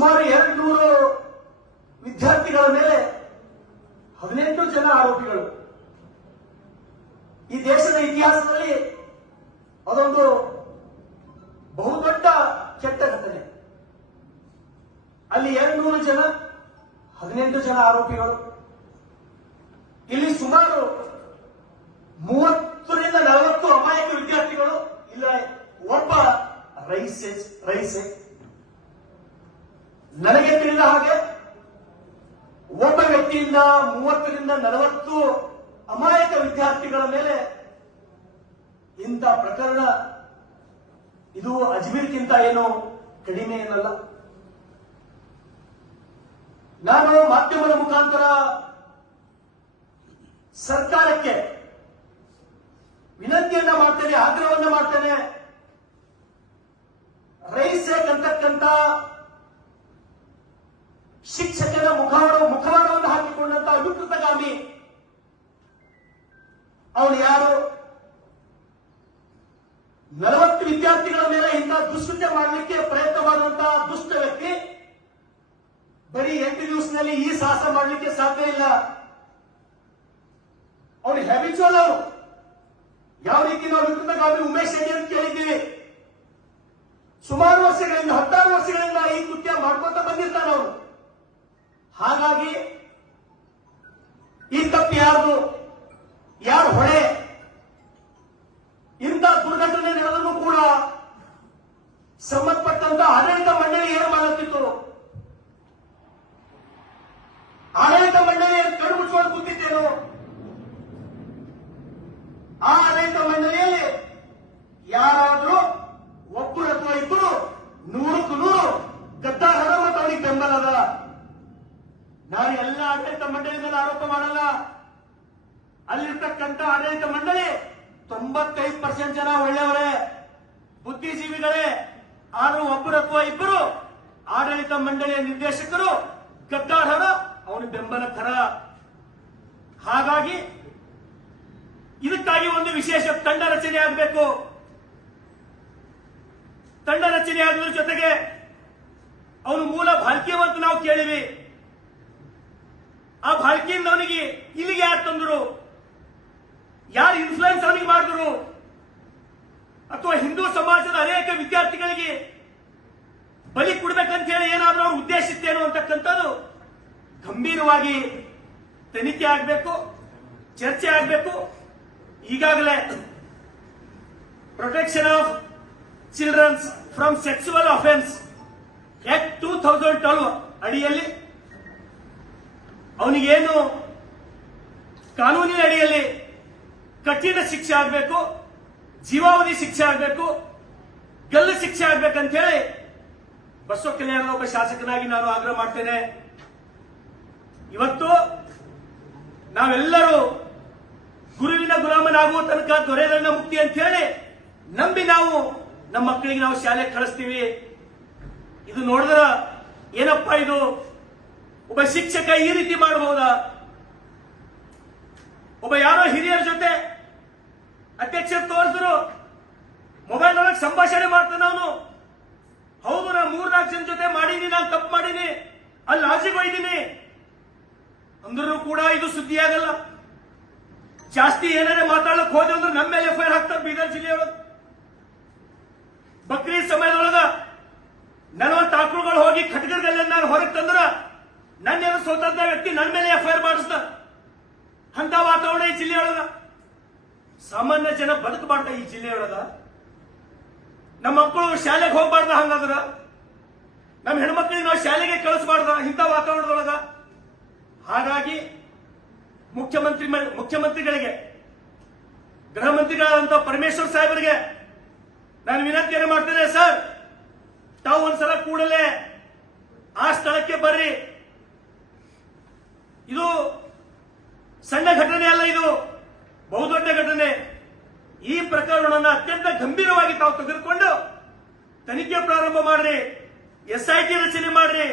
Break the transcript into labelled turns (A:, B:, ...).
A: ಸುಮಾರು ಎರಡು ನೂರು ವಿದ್ಯಾರ್ಥಿಗಳ ಮೇಲೆ ಹದಿನೆಂಟು ಜನ ಆರೋಪಿಗಳು. ಈ ದೇಶದ ಇತಿಹಾಸದಲ್ಲಿ ಅದೊಂದು ಬಹುದೊಡ್ಡ ಕೆಟ್ಟ ಘಟನೆ. ಅಲ್ಲಿ ಎರಡು ನೂರು ಜನ, ಹದಿನೆಂಟು ಜನ ಆರೋಪಿಗಳು. ಇಲ್ಲಿ ಸುಮಾರು ಮೂವತ್ತರಿಂದ ನಲವತ್ತು ಅಮಾಯಕ ವಿದ್ಯಾರ್ಥಿಗಳು, ಇಲ್ಲ, ಒಬ್ಬ ರೈಸೆ ರೈಸೆ. ನನಗೆ ತಿಳಿದ ಹಾಗೆ ಒಬ್ಬ ವ್ಯಕ್ತಿಯಿಂದ ಮೂವತ್ತರಿಂದ ನಲವತ್ತು ಅಮಾಯಕ ವಿದ್ಯಾರ್ಥಿಗಳ ಮೇಲೆ ಇಂಥ ಪ್ರಕರಣ ಇದು ಅಜ್ಮೀರ್ಗಿಂತ ಏನು ಕಡಿಮೆ ಏನಲ್ಲ. ನಾನು ಮಾಧ್ಯಮದ ಮುಖಾಂತರ ಸರ್ಕಾರಕ್ಕೆ ವಿನಂತಿಯನ್ನ ಮಾಡ್ತೇನೆ, ಆಗ್ರಹವನ್ನ ಮಾಡ್ತೇನೆ. ರೈಸ್ ಅಂತಕ್ಕಂಥ ಶಿಕ್ಷಕನ ಮುಖವಾಡ, ಮುಖವಾಡವನ್ನು ಹಾಕಿಕೊಂಡಂತ ವಿಕೃತಗಾಮಿ ಅವನು ಯಾರು? ನಲವತ್ತು ವಿದ್ಯಾರ್ಥಿಗಳ ಮೇಲೆ ಇಂಥ ದುಷ್ಕೃತ್ಯ ಮಾಡಲಿಕ್ಕೆ ಪ್ರಯತ್ನವಾದಂತಹ ದುಷ್ಟ ವ್ಯಕ್ತಿ ಬರೀ ಎಂಟು ದಿವಸದಲ್ಲಿ ಈ ಸಾಹಸ ಮಾಡಲಿಕ್ಕೆ ಸಾಧ್ಯ ಇಲ್ಲ. ಅವನು ಹ್ಯಾಬಿಚುವಲ್ ಅವರು ಯಾವ ರೀತಿ ನಾವು ವಿಕೃತಗಾಮಿ ಉಮೇಶ್ ಶೆಟ್ಟಿ ಅಂತ ಕೇಳಿದ್ದೀವಿ? ಸುಮಾರು ವರ್ಷಗಳಿಂದ, ಹತ್ತಾರು ವರ್ಷಗಳಿಂದ ಈ ಕೃತ್ಯ ಮಾಡ್ಕೊತ ಬಂದಿರ್ತಾನೆ ಅವನು ಹಾಗಾಗಿ ಈ ತಪ್ಪು ಯಾರ್ದು ಯಾರು ಹೊಣೆ ಇಂಥ ದುರ್ಘಟನೆ ನಡೆದರೂ ಕೂಡ ಸಂಬಂಧಪಟ್ಟಂತ ಆಡಳಿತ ಮಂಡಳಿ ಏನು ಮಾಡುತ್ತಿತ್ತು ಆಡಳಿತ ಮಂಡಳಿ ಕಣ್ಣು ಮುಚ್ಕೊಂಡು ಕೂತಿದ್ದೇನು ಆ ಆಡಳಿತ ಮಂಡಳಿಯಲ್ಲಿ ಯಾರಾದ್ರೂ ಒಬ್ಬರು ಅಥವಾ ಇಬ್ಬರು ನೂರಕ್ಕೂ ನೂರು ಗದ್ದಾರ ಮತ್ತು ಅವನಿಗೆ ಬೆಂಬಲ ಅದ. ನಾನು ಎಲ್ಲ ಆಡಳಿತ ಮಂಡಳಿ ಆರೋಪ ಮಾಡಲ್ಲ. ಅಲ್ಲಿರ್ತಕ್ಕಂಥ ಆಡಳಿತ ಮಂಡಳಿ ತೊಂಬತ್ತೈದು ಪರ್ಸೆಂಟ್ ಜನ ಒಳ್ಳೆಯವರೇ, ಬುದ್ಧಿಜೀವಿಗಳೇ, ಆದ್ರೂ ಒಬ್ಬರು ಅಥವಾ ಇಬ್ಬರು ಆಡಳಿತ ಮಂಡಳಿಯ ನಿರ್ದೇಶಕರು ಗದ್ದಾಢರ ಅವನ ಬೆಂಬಲಕರ. ಹಾಗಾಗಿ ಇದಕ್ಕಾಗಿ ಒಂದು ವಿಶೇಷ ತಂಡ ರಚನೆ ಆಗಬೇಕು. ತಂಡ ರಚನೆ ಆಗೋದ್ರ ಜೊತೆಗೆ ಅವನು ಮೂಲ ಭಾಲ್ಕಿಯವಂತ ನಾವು ಕೇಳಿವಿ ಆ ಭಾಲ್ಕಿಯಿಂದ ಅವನಿಗೆ ಇಲ್ಲಿಗೆ ಯಾರು ತಂದರು? ಯಾರು ಇನ್ಫ್ಲುಯೆನ್ಸ್ ಅವನಿಗೆ ಮಾಡಿದ್ರು? ಅಥವಾ ಹಿಂದೂ ಸಮಾಜದ ಅನೇಕ ವಿದ್ಯಾರ್ಥಿಗಳಿಗೆ ಬಲಿ ಕೊಡ್ಬೇಕಂತ ಹೇಳಿ ಏನಾದ್ರೂ ಅವ್ರ ಉದ್ದೇಶ ಅಂತಕ್ಕಂಥದ್ದು ಗಂಭೀರವಾಗಿ ತನಿಖೆ ಆಗಬೇಕು, ಚರ್ಚೆ ಆಗಬೇಕು. ಈಗಾಗಲೇ protection of children's from sexual offence act two thousand twelve ಅಡಿಯಲ್ಲಿ ಅವನಿಗೇನು ಕಾನೂನಿನ ಅಡಿಯಲ್ಲಿ ಕಠಿಣ ಶಿಕ್ಷೆ ಆಗಬೇಕು, ಜೀವಾವಧಿ ಶಿಕ್ಷೆ ಆಗಬೇಕು, ಗಲ್ಲು ಶಿಕ್ಷೆ ಆಗ್ಬೇಕಂತ ಹೇಳಿ ಬಸವ ಕಲ್ಯಾಣ ಒಬ್ಬ ಶಾಸಕನಾಗಿ ನಾನು ಆಗ್ರಹ ಮಾಡ್ತೇನೆ. ಇವತ್ತು ನಾವೆಲ್ಲರೂ ಗುರುವಿನ ಗುಲಾಮನಾಗುವ ತನಕ ದೊರೆಯದನ್ನ ಮುಕ್ತಿ ಅಂತ ಹೇಳಿ ನಂಬಿ ನಾವು ನಮ್ಮ ಮಕ್ಕಳಿಗೆ ನಾವು ಶಾಲೆಗೆ ಕಳಿಸ್ತೀವಿ. ಇದು ನೋಡಿದ್ರ ಏನಪ್ಪಾ ಇದು? ಒಬ್ಬ ಶಿಕ್ಷಕ ಈ ರೀತಿ ಮಾಡಬಹುದಾ? ಒಬ್ಬ ಯಾರೋ ಹಿರಿಯರ ಜೊತೆ ಅಧ್ಯಕ್ಷ ತೋರಿಸಿದ್ರು, ಮೊಬೈಲ್ ಒಳಗೆ ಸಂಭಾಷಣೆ ಮಾಡ್ತಾನೆ ಅವನು ಹೌದು ನಾನು ಮೂರ್ನಾಲ್ಕು ಜನ ಜೊತೆ ಮಾಡೀನಿ, ನಾನು ತಪ್ಪು ಮಾಡೀನಿ, ಅಲ್ಲಿ ಲಾಜಿಗೆ ಹೋಯ್ದೀನಿ ಅಂದ್ರೂ ಕೂಡ ಇದು ಸುದ್ದಿ ಆಗಲ್ಲ. ಜಾಸ್ತಿ ಏನಾರೇ ಮಾತಾಡಕ್ ಹೋದೆ ಅಂದ್ರೆ ನಮ್ಮ ಮೇಲೆ ಎಫ್ಐಆರ್ ಹಾಕ್ತಾರೆ ಬೀದರ್ ಜಿಲ್ಲೆಯೊಳಗೆ. ಬಕ್ರೀದ್ ಸಮಯದೊಳಗ ನಲವತ್ತು ಆಕಳುಗಳು ಹೋಗಿ ಖಟ್ಗರ್ಗಲ್ಲಿ ನಾನು ಹೊರಗೆ ತಂದ್ರ ನನ್ನ ಸ್ವತಂತ್ರ ವ್ಯಕ್ತಿ ನನ್ನ ಮೇಲೆ ಎಫ್ಐಆರ್ ಮಾಡಿಸ್ದ. ಅಂತ ವಾತಾವರಣ ಈ ಜಿಲ್ಲೆಯೊಳಗ. ಸಾಮಾನ್ಯ ಜನ ಬದುಕಬಾರ್ದ ಈ ಜಿಲ್ಲೆಯೊಳಗ. ನಮ್ಮ ಮಕ್ಕಳು ಶಾಲೆಗೆ ಹೋಗ್ಬಾರ್ದ ಹಂಗಾದ್ರ. ನಮ್ಮ ಹೆಣ್ಮಕ್ಳಿಗೆ ನಾವು ಶಾಲೆಗೆ ಕಳಿಸಬಾರ್ದ ಇಂಥ ವಾತಾವರಣದೊಳಗ. ಹಾಗಾಗಿ ಮುಖ್ಯಮಂತ್ರಿ ಮುಖ್ಯಮಂತ್ರಿಗಳಿಗೆ ಗೃಹ ಮಂತ್ರಿಗಳಾದಂಥ ಪರಮೇಶ್ವರ್ ಸಾಹೇಬರಿಗೆ ನಾನು ವಿನಂತಿಯನ್ನು ಮಾಡ್ತೇನೆ ಸರ್. ತಾವು ಒಂದ್ಸಲ ಕೂಡಲೇ ಆ ಸ್ಥಳಕ್ಕೆ ಬರ್ರಿ. ಇದು ಸಣ್ಣ ಘಟನೆ ಅಲ್ಲ, ಇದು ಬಹುದೊಡ್ಡ ಘಟನೆ. ಈ ಪ್ರಕರಣವನ್ನು ಅತ್ಯಂತ ಗಂಭೀರವಾಗಿ ತಾವು ತೆಗೆದುಕೊಂಡು ತನಿಖೆ ಪ್ರಾರಂಭ ಮಾಡ್ರಿ ಎಸ್ಐಟಿ ರಚನೆ ಮಾಡ್ರಿ.